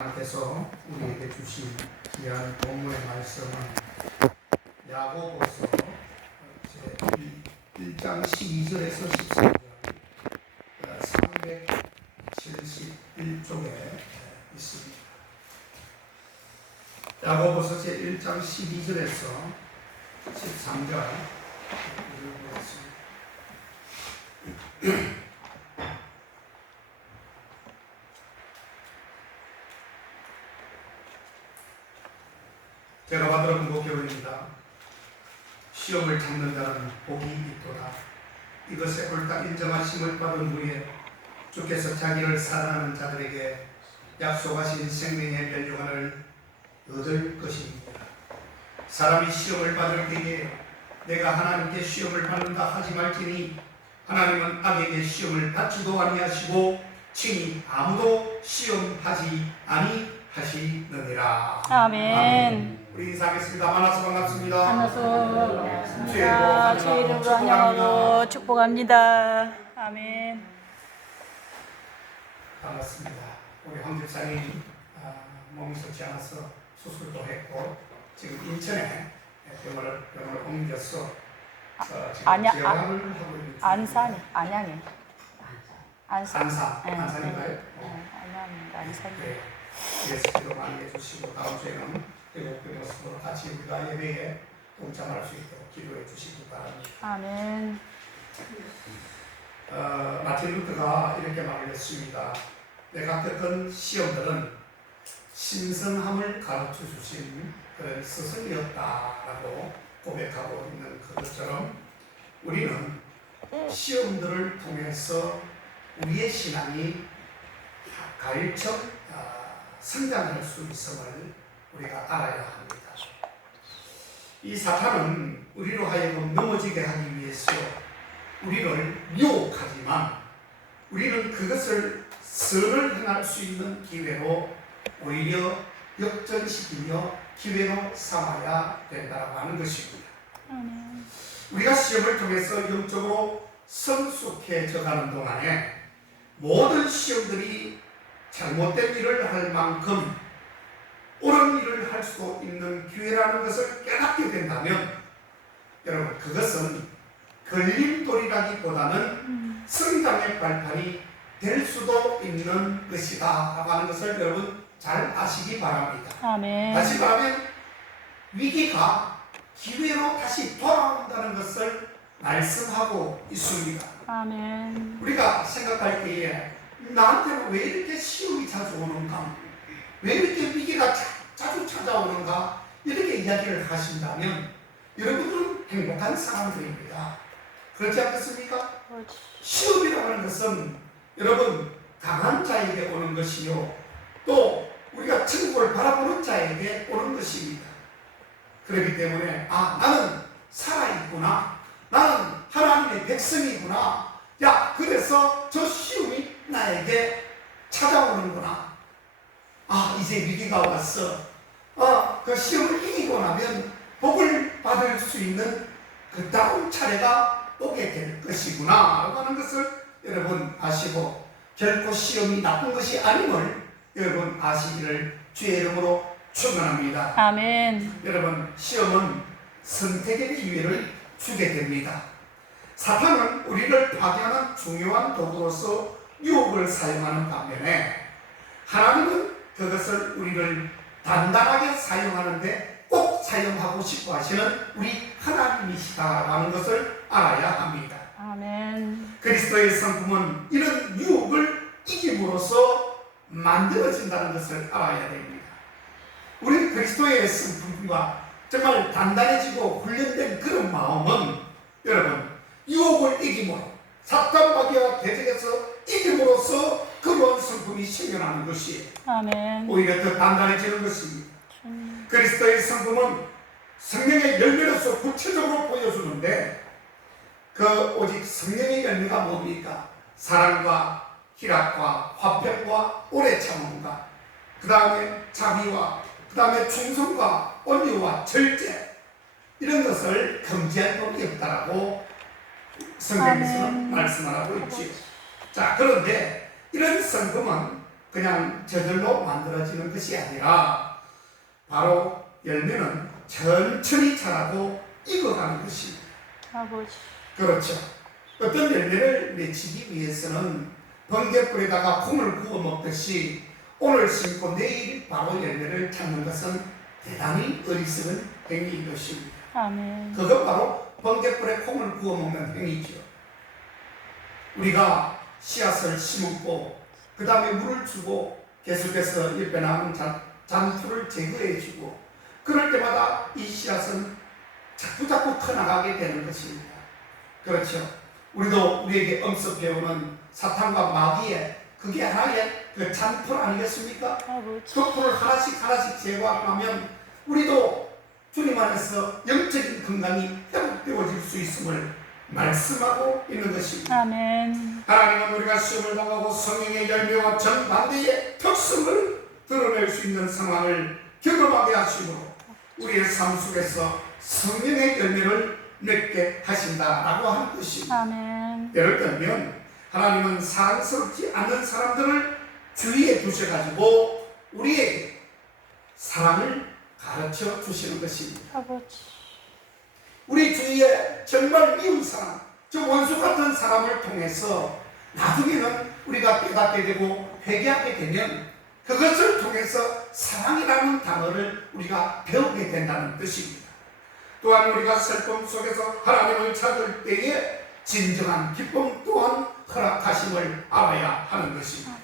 하나님께서 우리에게 주신 귀한 본문의 말씀은 야고보서 1장 12절에서 13절 371쪽에 있습니다. 야고보서 제1장 12절에서 13절 읽어보겠습니다. 제가 받들어 본 교훈입니다. 시험을 참는 자는 복이 있도다. 이것에 옳다 인정하심을 받은 후에 주께서 자기를 사랑하는 자들에게 약속하신 생명의 멸류관을 얻을 것입니다. 사람이 시험을 받을 때에 내가 하나님께 시험을 받는다 하지 말지니 하나님은 악에게 시험을 받지도 아니하시고 친히 아무도 시험하지 아니하시느니라. 아멘. 우리 인사하겠습니다. 만나서 반갑습니다. 만나서 주의 이름으로 환영하고 축복합니다. 아멘. 반갑습니다. 우리 황 집사님 몸이 좋지 않아서 수술도 했고 지금 인천에 병원을 옮겨서 지금 재활을 하고 있는 안산이 안양이 안산인가요? 안양입니다. 안산. 네. 그래서 기도 많이 해주시고 다음 주에는 교회로 같이 우리가 예배에 동참할 수 있도록 기도해 주시기 바랍니다. 아멘. 마틴 루터가 이렇게 말을 했습니다. 내가 겪은 시험들은 신성함을 가르쳐 주신 그런 스승이었다라고 고백하고 있는 그것처럼 우리는 시험들을 통해서 우리의 신앙이 가일청 성장할 수 있음을 우리가 알아야 합니다. 이 사탄은 우리로 하여금 넘어지게 하기 위해서 우리를 유혹하지만 우리는 그것을 선을 행할 수 있는 기회로 오히려 역전시키며 기회로 삼아야 된다고 하는 것입니다. 우리가 시험을 통해서 영적으로 성숙해져 가는 동안에 모든 시험들이 잘못된 일을 할 만큼 옳은 일을 할 수 있는 기회라는 것을 깨닫게 된다면 여러분 그것은 걸림돌이라기보다는 성장의 발판이 될 수도 있는 것이다 라고 하는 것을 여러분 잘 아시기 바랍니다. 아멘. 다시 말하면 위기가 기회로 다시 돌아온다는 것을 말씀하고 있습니다. 아멘. 우리가 생각할 때에 나한테는 왜 이렇게 시험이 자주 오는가? 왜 이렇게 위기가 자주 찾아오는가? 이렇게 이야기를 하신다면 여러분들은 행복한 사람들입니다. 그렇지 않겠습니까? 시험이라고 하는 것은 여러분 강한 자에게 오는 것이요 또 우리가 천국을 바라보는 자에게 오는 것입니다. 그렇기 때문에 나는 살아있구나. 나는 하나님의 백성이구나. 그래서 저 시험이 나에게 찾아오는구나. 이제 위기가 왔어. 그 시험을 이기고 나면 복을 받을 수 있는 그 다음 차례가 오게 될 것이구나 라고 하는 것을 여러분 아시고 결코 시험이 나쁜 것이 아님을 여러분 아시기를 주의 이름으로 축원합니다. 아멘. 여러분 시험은 선택의 기회를 주게 됩니다. 사탄은 우리를 파괴하는 중요한 도구로서 유혹을 사용하는 반면에 하나님은 그것을 우리를 단단하게 사용하는데 꼭 사용하고 싶어 하시는 우리 하나님이시다라는 것을 알아야 합니다. 아멘. 그리스도의 성품은 이런 유혹을 이김으로써 만들어진다는 것을 알아야 됩니다. 우리 그리스도의 성품과 정말 단단해지고 훈련된 그런 마음은 여러분 유혹을 이김으로 사탄 마귀와 대적해서 이김으로써 그러한 성품이 생겨나는 것이 아멘. 오히려 더 단단해지는 것입니다. 그리스도의 성품은 성령의 열매로서 구체적으로 보여주는데 오직 성령의 열매가 뭡니까? 사랑과 희락과 화평과 오래 참음과 그 다음에 자비와 그 다음에 충성과 온유와 절제 이런 것을 금지할 법이 없다라고 성경에서는 말씀을 하고 있지. 자, 그런데 이런 성품은 그냥 저절로 만들어지는 것이 아니라 바로 열매는 천천히 자라고 익어가는 것입니다. 아버지. 그렇죠. 어떤 열매를 맺히기 위해서는 번개불에다가 콩을 구워 먹듯이 오늘 심고 내일 바로 열매를 찾는 것은 대단히 어리석은 행위인 것입니다. 아멘. 그것 바로 번개불에 콩을 구워 먹는 행위죠. 우리가 씨앗을 심고 그 다음에 물을 주고 계속해서 옆에 남은 잔풀을 제거해주고 그럴 때마다 이 씨앗은 자꾸자꾸 커나가게 되는 것입니다. 그렇죠. 우리도 우리에게 엄습해오는 사탄과 마귀의 그게 하나의 그 잔풀 아니겠습니까? 아버지. 그 풀을 하나씩 제거하면 우리도 주님 안에서 영적인 건강이 회복되어질 수 있음을 말씀하고 있는 것입니다. 아멘. 하나님은 우리가 시험을 당하고 성령의 열매와 정반대의 특성을 드러낼 수 있는 상황을 경험하게 하시므로 우리의 삶 속에서 성령의 열매를 맺게 하신다라고 하는 것입니다. 아멘. 예를 들면 하나님은 사랑스럽지 않는 사람들을 주위에 두셔가지고 우리에게 사랑을 가르쳐 주시는 것입니다. 아버지. 우리 주위에 정말 미운 사람, 저 원수 같은 사람을 통해서 나중에는 우리가 깨닫게 되고 회개하게 되면 그것을 통해서 사랑이라는 단어를 우리가 배우게 된다는 뜻입니다. 또한 우리가 슬픔 속에서 하나님을 찾을 때에 진정한 기쁨 또한 허락하심을 알아야 하는 것입니다.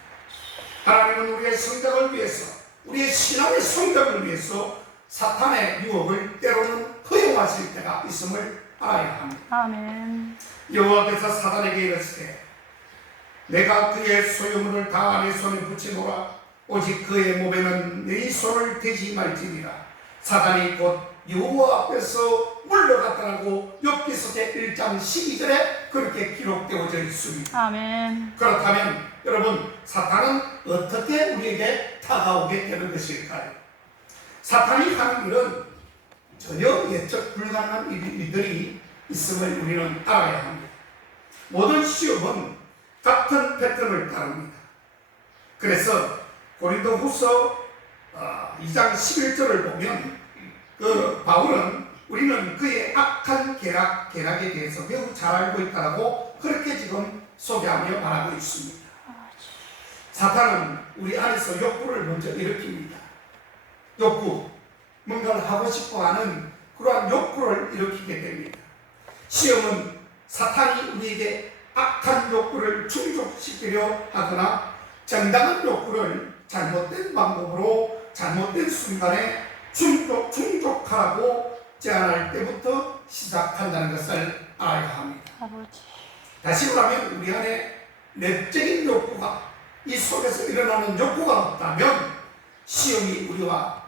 하나님은 우리의 성장을 위해서, 우리의 신앙의 성장을 위해서 사탄의 유혹을 때로는 허용하실 때가 있음을 알아야 합니다. 아멘. 여호와께서 사단에게 이르시되 내가 그의 소유물을 다 내 손에 붙이노라. 오직 그의 몸에는 네 손을 대지 말지니라. 사단이 곧 여호와 앞에서 물러갔다라고 욥기서 1장 12절에 그렇게 기록되어져 있습니다. 아멘. 그렇다면 여러분, 사탄은 어떻게 우리에게 다가오게 되는 것일까요? 사탄이 하는 일은 전혀 예측 불가능한 일들이 있음을 우리는 알아야 합니다. 모든 시험은 같은 패턴을 따릅니다. 그래서 고린도후서 2장 11절을 보면 그 바울은 우리는 그의 악한 계략에 대해서 매우 잘 알고 있다라고 그렇게 지금 소개하며 말하고 있습니다. 사탄은 우리 안에서 욕구를 먼저 일으킵니다. 욕구, 뭔가를 하고 싶어하는 그러한 욕구를 일으키게 됩니다. 시험은 사탄이 우리에게 악한 욕구를 충족시키려 하거나 정당한 욕구를 잘못된 방법으로 잘못된 순간에 충족하라고 제안할 때부터 시작한다는 것을 알아야 합니다. 아버지. 다시 말하면 우리 안에 내적인 욕구가, 이 속에서 일어나는 욕구가 없다면 시험이 우리와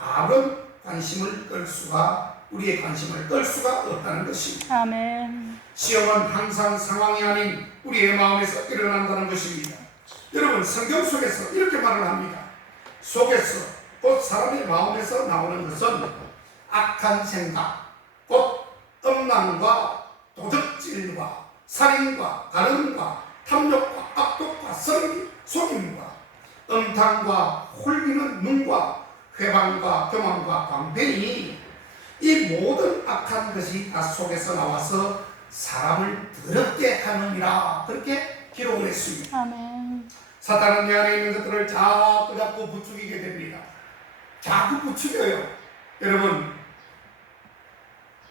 아무런 우리의 관심을 끌 수가 없다는 것입니다. 아멘. 시험은 항상 상황이 아닌 우리의 마음에서 일어난다는 것입니다. 여러분, 성경 속에서 이렇게 말을 합니다. 속에서, 곧 사람의 마음에서 나오는 것은 악한 생각, 곧 음란과 도적질과 살인과 가늠과 탐욕과 악독과 속임과 음탕과 홀리는 눈과 회방과 교만과 광변이, 이 모든 악한 것이 다 속에서 나와서 사람을 더럽게 하느니라, 그렇게 기록을 했습니다. 아멘. 사탄은 내 안에 있는 것들을 자꾸 부추기게 됩니다. 자꾸 부추겨요. 여러분,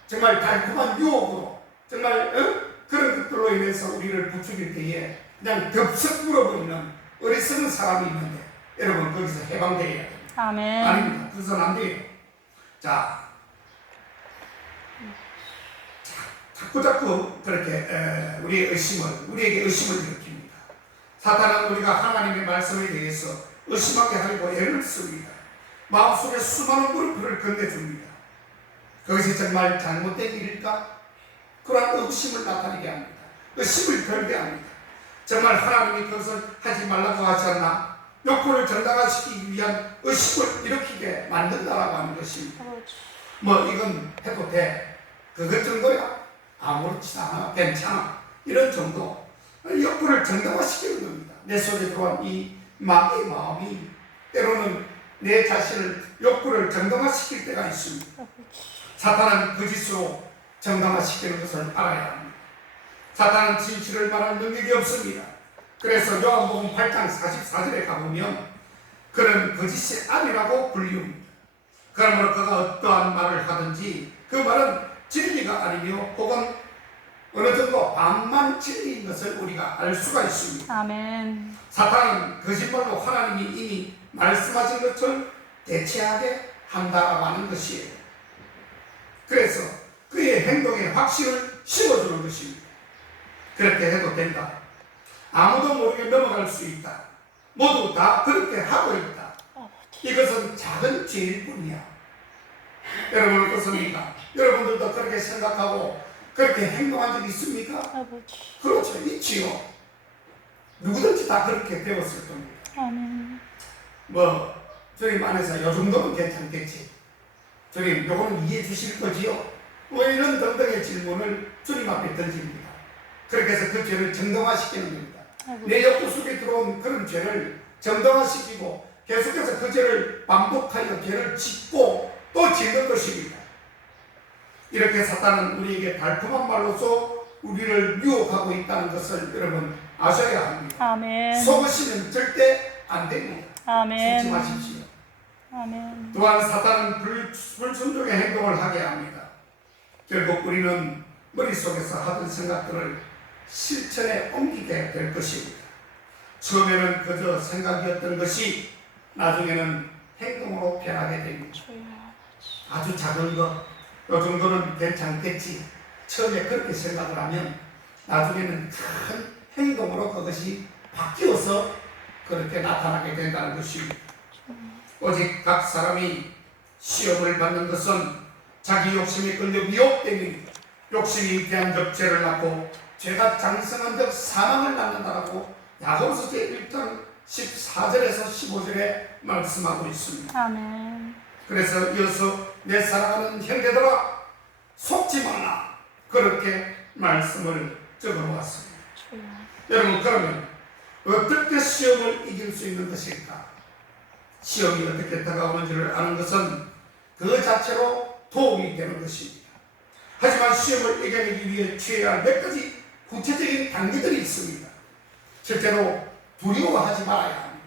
정말 달콤한 유혹으로, 정말 그런 것들로 인해서 우리를 부추길 때에 그냥 덥석 물어버리는 어리석은 사람이 있는데, 여러분, 거기서 해방되어야 됩니다. 아멘. 아닙니다. 그것은 안 돼요. 자꾸 그렇게 우리에게 의심을 일으킵니다. 사탄은 우리가 하나님의 말씀에 대해서 의심하게 하려고 애를 씁니다. 마음속에 수많은 물음표를 건네줍니다. 그것이 정말 잘못된 일일까? 그러한 의심을 나타내게 합니다. 의심을 걸게 합니다. 정말 하나님이 그것을 하지 말라고 하지 않나? 욕구를 정당화시키기 위한 의심을 일으키게 만든다라고 하는 것입니다. 뭐 이건 해도 돼, 그것 정도야, 아무렇지도 않아, 괜찮아, 이런 정도 욕구를 정당화시키는 겁니다. 내 속에 들어온 이 마귀의 마음이 때로는 내 자신을 욕구를 정당화시킬 때가 있습니다. 사탄은 거짓으로 정당화시키는 것을 알아야 합니다. 사탄은 진실을 말할 능력이 없습니다. 그래서 요한복음 8장 44절에 가보면 그는 거짓의 아비라고 불리웁니다. 그러므로 그가 어떠한 말을 하든지 그 말은 진리가 아니며 혹은 어느 정도 반만 진리인 것을 우리가 알 수가 있습니다. 아멘. 사탄은 거짓말로 하나님이 이미 말씀하신 것을 대체하게 한다라고 하는 것이에요. 그래서 그의 행동에 확신을 심어주는 것입니다. 그렇게 해도 된다. 아무도 모르게 넘어갈 수 있다. 모두 다 그렇게 하고 있다. 이것은 작은 죄일 뿐이야. 여러분 어떻습니까? 여러분들도 그렇게 생각하고 그렇게 행동한 적 있습니까? 그렇죠. 있지요. 누구든지 다 그렇게 배웠을 겁니다. 아멘. 주님 안에서 요 정도는 괜찮겠지. 주님 요거는 이해해 주실 거지요? 이런 등등의 질문을 주님 앞에 던집니다. 그렇게 해서 그 죄를 정당화시키는 겁니다. 내 욕구 속에 들어온 그런 죄를 정당화시키고 계속해서 그 죄를 반복하여 죄를 짓고 또 짓는 것입니다. 이렇게 사탄은 우리에게 달콤한 말로서 우리를 유혹하고 있다는 것을 여러분 아셔야 합니다. 아멘. 속으시면 절대 안 됩니다. 아멘. 속지 마십시오. 아멘. 또한 사탄은 불순종의 행동을 하게 합니다. 결국 우리는 머릿속에서 하던 생각들을 실천에 옮기게 될 것입니다. 처음에는 그저 생각이었던 것이 나중에는 행동으로 변하게 됩니다. 아주 작은 것, 요 정도는 괜찮겠지. 처음에 그렇게 생각을 하면 나중에는 큰 행동으로 그것이 바뀌어서 그렇게 나타나게 된다는 것입니다. 오직 각 사람이 시험을 받는 것은 자기 욕심에 끌려 미혹되니 욕심이 위대한 적 죄를 낳고 죄가 장성한 적 사망을 낳는다라고 야고보서 제1장 14절에서 15절에 말씀하고 있습니다. 아멘. 그래서 이어서 내 사랑하는 형제들아 속지 말라 그렇게 말씀을 적어 놓았습니다. 여러분 그러면 어떻게 시험을 이길 수 있는 것일까? 시험이 어떻게 다가오는지를 아는 것은 그 자체로 도움이 되는 것입니다. 하지만 시험을 이겨내기 위해 취해야 할 몇 가지 구체적인 단계들이 있습니다. 실제로 두려워하지 말아야 합니다.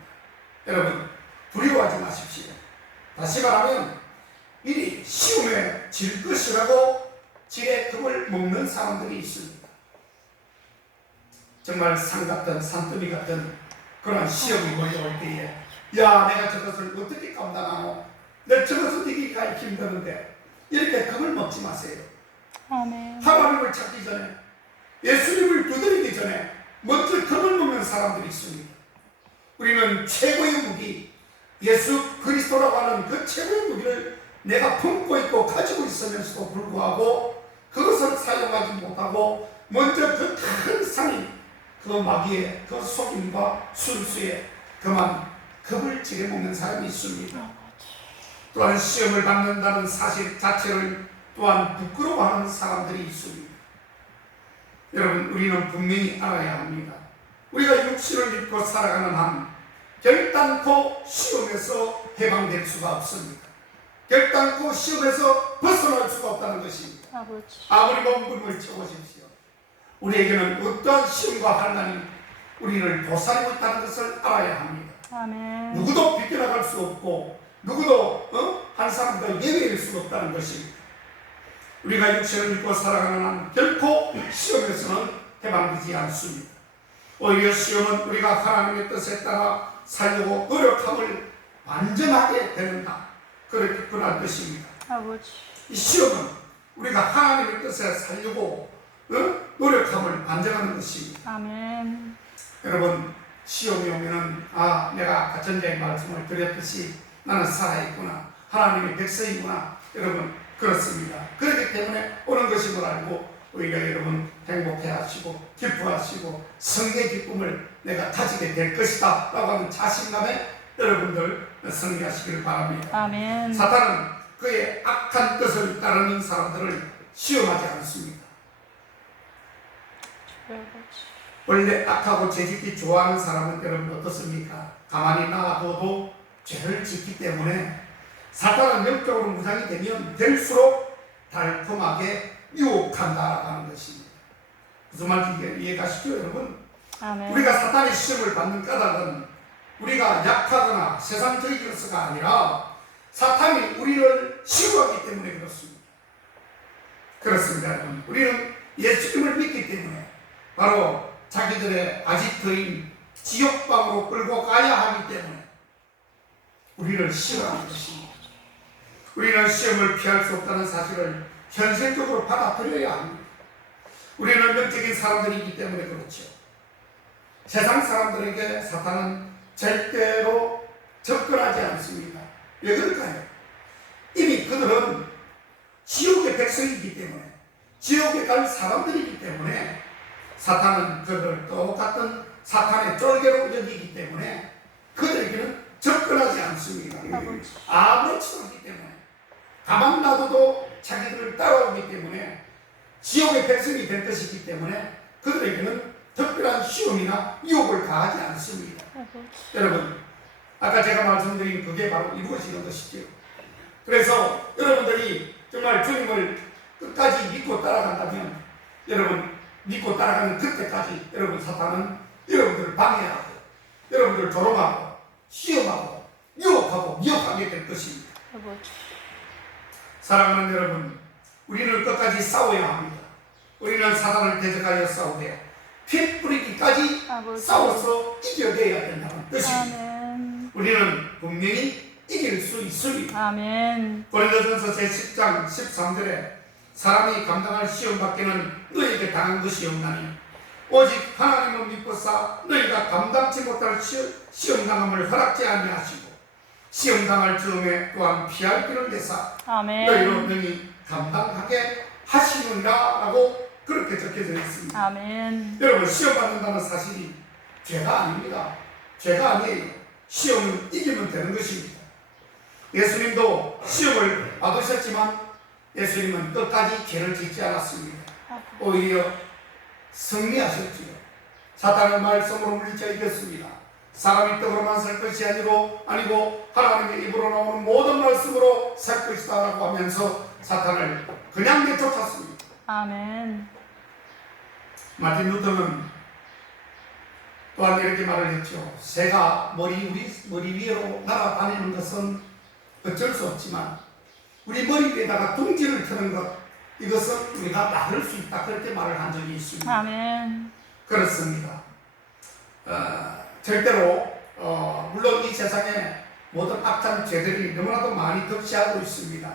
여러분 두려워하지 마십시오. 다시 말하면 미리 시험에 질 것이라고 지레 겁을 먹는 사람들이 있습니다. 정말 산 같은 산더미 같은 그런 시험이 몰려올 때에 야 내가 저것을 어떻게 감당하노? 내 저것을 이기기가 힘드는데 이렇게 겁을 먹지 마세요. 아멘. 하나님을 찾기 전에 예수님을 두드리기 전에 먼저 겁을 먹는 사람들이 있습니다. 우리는 최고의 무기 예수 그리스도라고 하는 그 최고의 무기를 내가 품고 있고 가지고 있으면서도 불구하고 그것을 사용하지 못하고 먼저 그 큰 상인 그 마귀의 그 속임과 순수에 그만 겁을 지려먹는 사람이 있습니다. 또한 시험을 받는다는 사실 자체를 또한 부끄러워하는 사람들이 있습니다. 여러분 우리는 분명히 알아야 합니다. 우리가 육신을 입고 살아가는 한 결단코 시험에서 해방될 수가 없습니다. 결단코 시험에서 벗어날 수가 없다는 것입니다. 아무리 몸부림을 쳐보십시오. 우리에게는 어떠한 시험과 환난이 우리를 도사리고 있다는 것을 알아야 합니다. 아멘. 누구도 비껴나갈 수 없고 누구도 한 사람도 예외일 수 없다는 것입니다. 우리가 육신을 믿고 살아가는 한 결코 시험에서는 해방되지 않습니다. 오히려 시험은 우리가 하나님의 뜻에 따라 살려고 노력함을 완전하게 되는다. 그런 뜻입니다. 아버지. 이 시험은 우리가 하나님의 뜻에 살려고 노력함을 완전하는 것입니다. 아멘. 여러분 시험이 오면은 내가 아까 전에 말씀을 드렸듯이 나는 살아있구나 하나님의 백성이구나 여러분 그렇습니다. 그렇기 때문에 오는 것임을 알고 오히려 여러분 행복해하시고 기뻐하시고 성의 기쁨을 내가 가지게 될 것이다 라고 하는 자신감에 여러분들 승리하시기를 바랍니다. 아멘. 사탄은 그의 악한 뜻을 따르는 사람들을 시험하지 않습니다. 원래 악하고 죄짓기 좋아하는 사람은 여러분 어떻습니까? 가만히 놔둬도 죄를 짓기 때문에 사탄은 영적으로 무장이 되면 될수록 달콤하게 유혹한다라고 하는 것입니다. 무슨 말인지 이해가시죠 여러분? 아멘. 우리가 사탄의 시험을 받는 까닭은 우리가 약하거나 세상적이어서가 아니라 사탄이 우리를 시험하기 때문에 그렇습니다. 그렇습니다 여러분. 우리는 예수님을 믿기 때문에 바로 자기들의 아지트인 지옥방으로 끌고 가야 하기 때문에 우리를 시험하는 것입니다. 우리는 시험을 피할 수 없다는 사실을 현실적으로 받아들여야 합니다. 우리는 영적인 사람들이기 때문에 그렇죠. 세상 사람들에게 사탄은 절대로 접근하지 않습니다. 왜 그럴까요? 이미 그들은 지옥의 백성이기 때문에, 지옥에 갈 사람들이기 때문에 사탄은 그들을 똑같은 사탄의 쫄개로 여기기 때문에 그들에게는 접근하지 않습니다. 아무렇지도 않기 때문에 가만 놔둬도 자기들을 따라오기 때문에 지옥의 백성이 될 것이기 때문에 그들에게는 특별한 시험이나 유혹을 가하지 않습니다. 여러분, 아까 제가 말씀드린 그게 바로 이루어지는 것이죠. 그래서 여러분들이 정말 주님을 끝까지 믿고 따라간다면 여러분 믿고 따라가는 그때까지 여러분 사탄은 여러분들을 방해하고 여러분들을 조롱하고 시험하고 유혹하고 미혹하게 될 것입니다. 사랑하는 여러분, 우리는 끝까지 싸워야 합니다. 우리는 사단을 대적하여 싸우되 피 뿌리기까지 싸워서 이겨내야 된다는 뜻입니다. 아멘. 우리는 분명히 이길 수 있습니다. 아멘. 고린도전서 제10장 13절에 사람이 감당할 시험 밖에는 너희에게 당한 것이 없나니 오직 하나님을 믿고사 너희가 감당치 못할 시험 당함을 허락지 아니하시고 시험 당할 즈음에 또한 피할 길을 내사 아멘. 너희로 능히 감당하게 하시느니라 라고 그렇게 적혀져 있습니다. 아멘. 여러분 시험 받는다는 사실이 죄가 아닙니다. 죄가 아니에요. 시험은 이기면 되는 것입니다. 예수님도 시험을 받으셨지만 예수님은 끝까지 죄를 짓지 않았습니다. 오히려 승리하셨지요. 사탄의 말씀으로 물리쳐 이겼습니다. 사람이 떡으로만 살 것이 아니고 하나님의 입으로 나오는 모든 말씀으로 살 것이다 라고 하면서 사탄을 그냥 내쫓았습니다. 아멘. 마틴 루터는 또한 이렇게 말을 했죠. 새가 머리 위로 날아다니는 것은 어쩔 수 없지만 우리 머리 위에다가 둥지를 트는 것 이것은 우리가 막을 수 있다 그렇게 말을 한 적이 있습니다. 아멘. 그렇습니다. 절대로 물론 이 세상에 모든 악한 죄들이 너무나도 많이 득시하고 있습니다.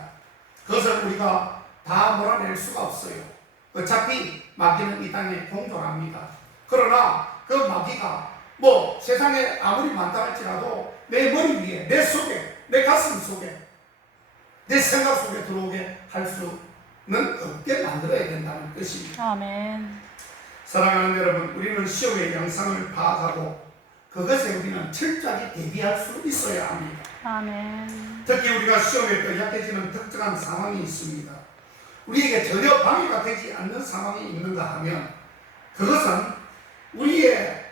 그것을 우리가 다 몰아낼 수가 없어요. 어차피 마귀는 이 땅에 공존합니다. 그러나 그 마귀가 세상에 아무리 많다 할지라도 내 머리 위에, 내 속에, 내 가슴 속에, 내 생각 속에 들어오게 할 수는 없게 만들어야 된다는 뜻입니다. 아멘. 사랑하는 여러분, 우리는 시험의 양상을 파악하고 그것에 우리는 철저하게 대비할 수 있어야 합니다. 아멘. 특히 우리가 시험에 더 약해지는 특정한 상황이 있습니다. 우리에게 전혀 방해가 되지 않는 상황이 있는가 하면 그것은 우리의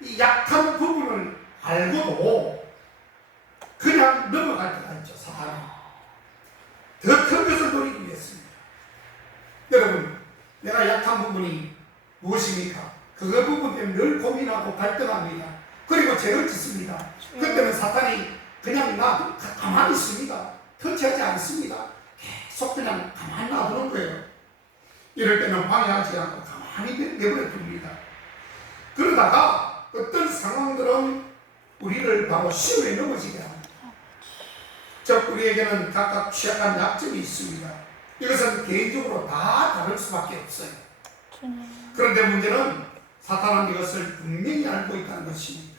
이 약한 부분을 알고도 그냥 넘어갈 때가 있죠. 사단은 더 큰 것을 노리기 위해서입니다. 여러분, 내가 약한 부분이 무엇입니까? 그 부분 때문에 늘 고민하고 갈등합니다. 그리고 죄를 짓습니다. 그때는 사탄이 그냥 가만히 있습니다. 터치하지 않습니다. 계속 그냥 가만히 놔두는 거예요. 이럴 때는 방해하지 않고 가만히 내버려 둡니다. 그러다가 어떤 상황들은 우리를 바로 시험에 넘어지게 합니다. 즉 우리에게는 각각 취약한 약점이 있습니다. 이것은 개인적으로 다 다를 수밖에 없어요. 그런데 문제는 사탄은 이것을 분명히 알고 있다는 것입니다.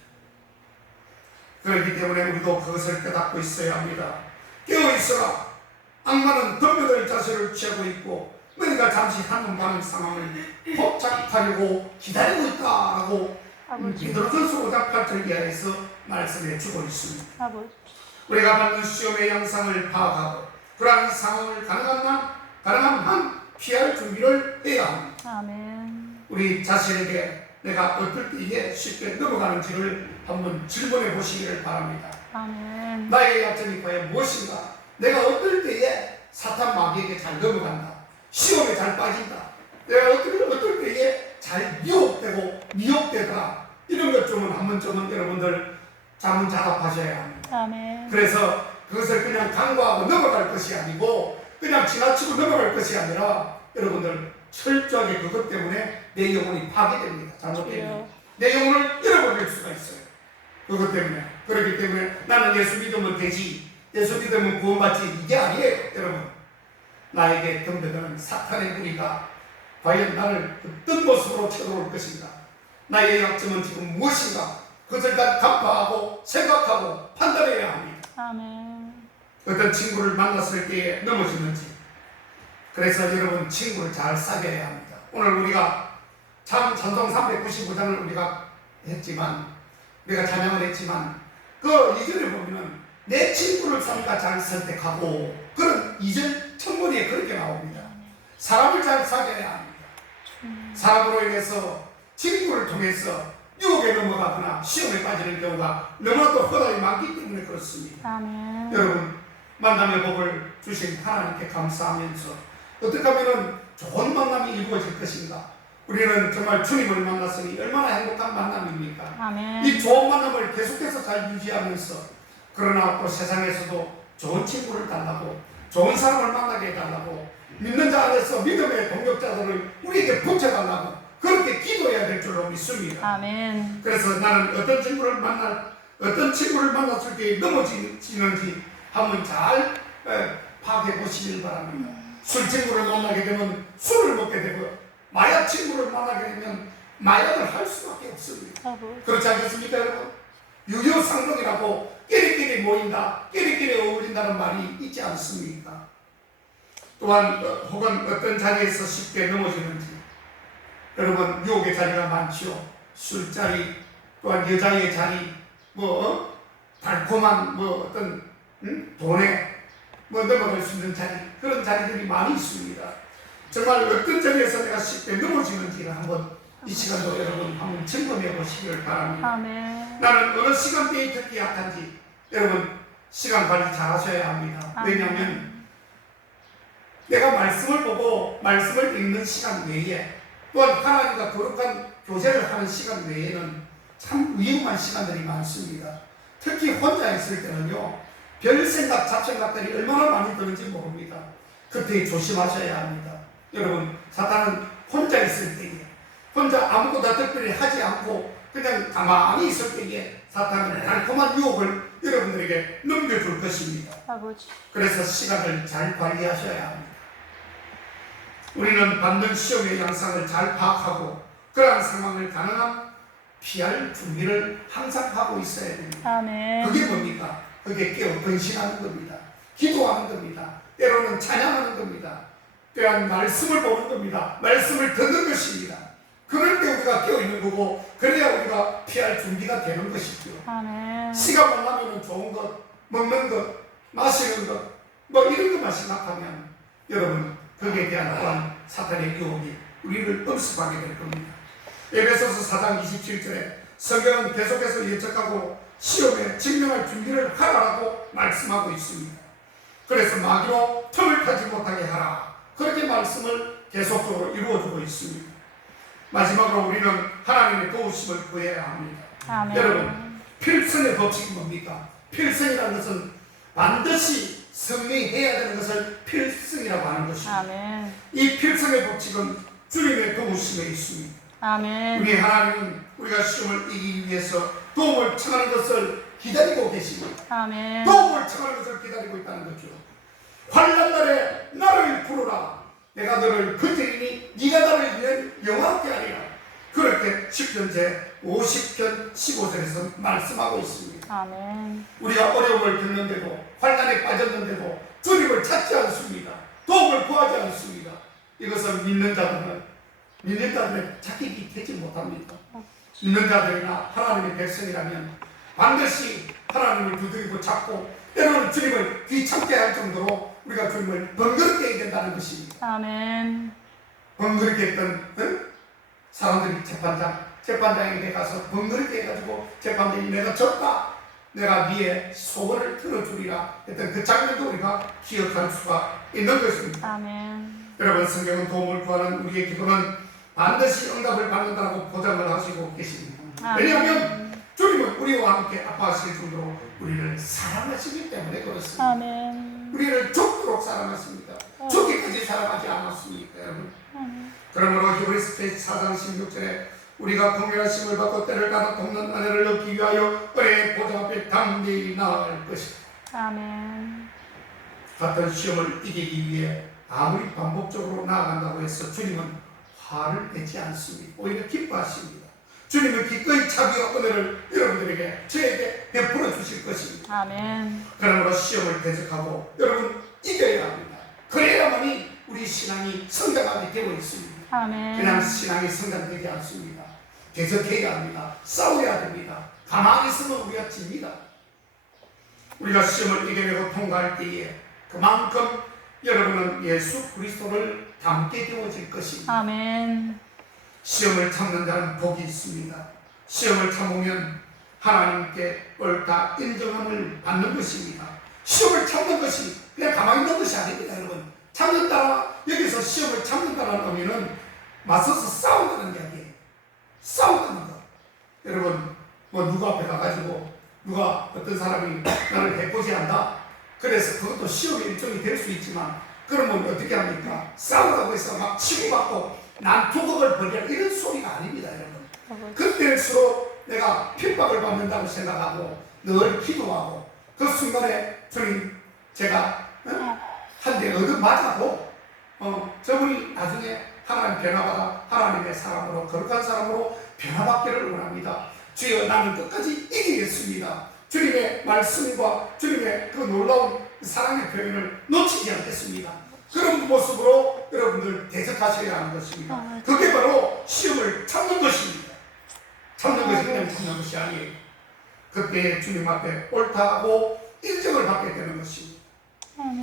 그렇기 때문에 우리도 그것을 깨닫고 있어야 합니다. 깨어있어라. 악마는 덤벼들 자세를 취하고 있고 너희가 잠시 한눈 파는 상황을 포착하려고 기다리고 있다라고 베드로전서 5장 8절 이하에서 말씀해 주고 있습니다. 우리가 받는 시험의 양상을 파악하고 그러한 상황을 가능한 한 피할 준비를 해야 합니다. 아멘. 우리 자신에게 내가 어떨 때에 쉽게 넘어가는지를 한번 질문해 보시기를 바랍니다. 아멘. 나의 약점이 과연 무엇인가? 내가 어떨 때에 사탄 마귀에게 잘 넘어간다. 시험에 잘 빠진다. 내가 어떨 때에 잘 미혹되더라. 이런 것 좀은 한 번쯤은 여러분들 자문자답하셔야 합니다. 아멘. 그래서 그것을 그냥 간과하고 넘어갈 것이 아니고 그냥 지나치고 넘어갈 것이 아니라 여러분들 철저하게 그것 때문에 내 영혼이 파괴됩니다. 잘못되면 내 영혼을 잃어버릴 수가 있어요. 그것 때문에. 그렇기 때문에 나는 예수 믿으면 되지, 예수 믿으면 구원받지, 이게 아니에요. 여러분, 나에게 덤벼드는 사탄의 무리가 과연 나를 어떤 모습으로 쳐들어올 것인가, 나의 약점은 지금 무엇인가, 그것을 다 간파하고 생각하고 판단해야 합니다. 아멘. 어떤 친구를 만났을 때에 넘어지는지. 그래서 여러분, 친구를 잘 사귀어야 합니다. 오늘 우리가 참 찬송 395장을 우리가 했지만, 우리가 찬양을 했지만, 그 2절에 보면은 내 친구를 삼가 잘 선택하고, 그런 2절 천문에 그렇게 나옵니다. 사람을 잘 사귀어야 합니다. 사람으로 인해서 친구를 통해서 유혹에 넘어가거나 시험에 빠지는 경우가 너무나도 허다히 많기 때문에 그렇습니다. 아멘. 여러분, 만남의 복을 주신 하나님께 감사하면서 어떻게 하면 좋은 만남이 이루어질 것인가? 우리는 정말 주님을 만났으니 얼마나 행복한 만남입니까? 아멘. 이 좋은 만남을 계속해서 잘 유지하면서, 그러나 또 세상에서도 좋은 친구를 달라고, 좋은 사람을 만나게 해달라고, 믿는 자 안에서 믿음의 동력자들을 우리에게 붙여달라고 그렇게 기도해야 될 줄로 믿습니다. 아멘. 그래서 나는 어떤 친구를 만났을 때 넘어지는지 한번 잘 파악해 보시길 바랍니다. 술 친구를 만나게 되면 술을 먹게 되고, 마약 친구를 만나게 되면 마약을 할 수밖에 없습니다. 그렇지 않겠습니까, 여러분? 유효상종이라고 끼리끼리 모인다, 끼리끼리 어울린다는 말이 있지 않습니까? 또한 혹은 어떤 자리에서 쉽게 넘어지는지, 여러분, 유혹의 자리가 많죠. 술자리, 또한 여자의 자리, 달콤한 어떤 돈에 넘어갈 수 있는 자리, 그런 자리들이 많이 있습니다. 정말 어떤 자리에서 내가 쉽게 넘어지는지를 한번 이 시간도 여러분 한번 점검해 보시길 바랍니다. 아멘. 나는 어느 시간대에 특히 약한지 여러분 시간 관리 잘 하셔야 합니다. 왜냐하면 내가 말씀을 보고 말씀을 읽는 시간 외에, 또한 하나님과 거룩한 교제를 하는 시간 외에는 참 위험한 시간들이 많습니다. 특히 혼자 있을 때는요, 별 생각, 잡생각들이 얼마나 많이 드는지 모릅니다. 그때 조심하셔야 합니다. 여러분, 사탄은 혼자 있을 때에, 혼자 아무것도 특별히 하지 않고 그냥 가만히 있을 때에 사탄은 달콤한 유혹을 여러분들에게 넘겨줄 것입니다. 아버지. 그래서 시간을 잘 관리하셔야 합니다. 우리는 받는 시험의 양상을 잘 파악하고 그러한 상황을 가능한 피할 준비를 항상 하고 있어야 됩니다. 아멘. 그게 뭡니까? 그게 깨어 번신하는 겁니다. 기도하는 겁니다. 때로는 찬양하는 겁니다. 또한 말씀을 보는 겁니다. 말씀을 듣는 것입니다. 그럴 때 우리가 깨어 있는 거고, 그래야 우리가 피할 준비가 되는 것이죠. 아멘. 시간만 나면 좋은 것, 먹는 것, 마시는 것, 이런 것만 생각하면 여러분, 거기에 대한 또한 사탄의 유혹이 우리를 엄습하게 될 겁니다. 에베소서 4장 27절에 성경은 계속해서 예측하고 시험에 직면할 준비를 하라고 말씀하고 있습니다. 그래서 마귀로 틈을 타지 못하게 하라, 그렇게 말씀을 계속적으로 이루어주고 있습니다. 마지막으로 우리는 하나님의 도우심을 구해야 합니다. 아멘. 여러분, 필승의 법칙이 뭡니까? 필승이라는 것은 반드시 승리해야 되는 것을 필승이라고 하는 것입니다. 아멘. 이 필승의 법칙은 주님의 도우심에 있습니다. 아멘. 우리 하나님은 우리가 시험을 이기기 위해서 도움을 청하는 것을 기다리고 계십니다. 아멘. 도움을 청하는 것을 기다리고 있다는 거죠. 환난 날에 나를 부르라, 내가 너를 붙들리니 네가 나를 위해 영화롭게 하리라. 그렇게 시편 제 50편 15절에서 말씀하고 있습니다. 아멘. 우리가 어려움을 겪는데도, 환난에 빠졌는데도 주님을 찾지 않습니다. 도움을 구하지 않습니다. 이것은 믿는 자들의 자격이 되지 못합니다. 믿는 자들이나 하나님의 백성이라면 반드시 하나님을 두드리고 찾고, 때로는 주님을 귀찮게 할 정도로 우리가 주님을 번거롭게 해야 된다는 것입니다. 아멘. 번거롭게 했던 사람들이 재판장에게 가서 번거롭게 해가지고 재판장이 내가 졌다, 내가 네의 소원을 들어주리라 했던 그 장면도 우리가 기억할 수가 있는 것입니다. 아멘. 여러분, 성경은 도움을 구하는 우리의 기도는 반드시 응답을 받는다고 보장을 하시고 계십니다. 왜냐하면 주님은 우리와 함께 아파하실 정도로 우리를 사랑하시기 때문에 그렇습니다. 아멘. 우리를 죽도록 사랑하십니다. 죽기까지 사랑하지 않았습니까, 여러분? 그러므로 히브리서 4장 16절에 우리가 공연하심을 받고 때를 가다 돕는 은혜를 얻기 위하여 은혜의 보좌 앞에 담대히 나아갈 것이다. 아멘. 같은 시험을 이기기 위해 아무리 반복적으로 나아간다고 해서 주님은 화를 내지 않습니다. 오히려 기뻐하십니다. 주님은 기꺼이 자기의 은혜를 여러분들에게, 저에게 베풀어 주실 것입니다. 아멘. 그러므로 시험을 대적하고 여러분 이겨야 합니다. 그래야만이 우리 신앙이 성장하게 되고 있습니다. 아멘. 그냥 신앙이 성장되지 않습니다. 대적해야 합니다. 싸워야 됩니다. 가만히 있으면 우리가 집니다. 우리가 시험을 이겨내고 통과할 때에 그만큼 여러분은 예수 그리스도를 닮게 되어질 것입니다. 아멘. 시험을 참는 자는 복이 있습니다. 시험을 참으면 하나님께 옳다 인정함을 받는 것입니다. 시험을 참는 것이 그냥 가만히 있는 것이 아닙니다, 여러분. 참는다, 여기서 시험을 참는다는 의미는 맞서서 싸운다는 이야기예요. 싸운다는 것. 여러분, 뭐 누가 앞에 가가지고 누가 어떤 사람이 나를 해코지한다. 그래서 그것도 시험의 일종이 될 수 있지만, 그러면 어떻게 합니까? 싸우라고 해서 막 치고받고 난투극을 벌이라 이런 소리가 아닙니다, 여러분. 그때일수록 내가 핍박을 받는다고 생각하고 늘 기도하고 그 순간에 주님, 제가 한 대 얻어맞아도 저분이 나중에 하나님 변화받아 하나님의 사람으로, 거룩한 사람으로 변화받기를 원합니다. 주여, 나는 끝까지 이기겠습니다. 주님의 말씀과 주님의 그 놀라운 사랑의 표현을 놓치지 않겠습니다. 그런 모습으로 여러분들 대적하셔야 하는 것입니다. 그게 바로 시험을 참는 것입니다. 참는 것이 그냥 참는 것이 아니에요. 그때 주님 앞에 옳다고 인정을 받게 되는 것입니다.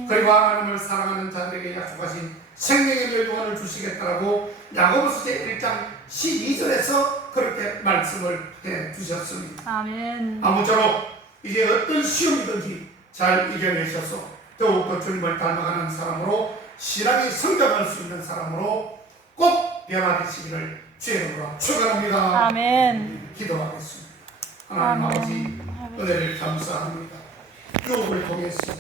그리고 하나님을 사랑하는 자들에게 약속하신 생명의 멸류관을 주시겠다라고 야고보서 제1장 12절에서 그렇게 말씀을 해 주셨습니다. 아멘. 아무쪼록 이제 어떤 시험이든지 잘 이겨내셔서 더욱더 주님을 닮아가는 사람으로, 신앙이 성장할 수 있는 사람으로 꼭 변화되시기를 주의 이름으로 축원합니다. 아멘. 기도하겠습니다. 하나님 아멘. 아버지, 은혜를 감사합니다. 유혹을 통해서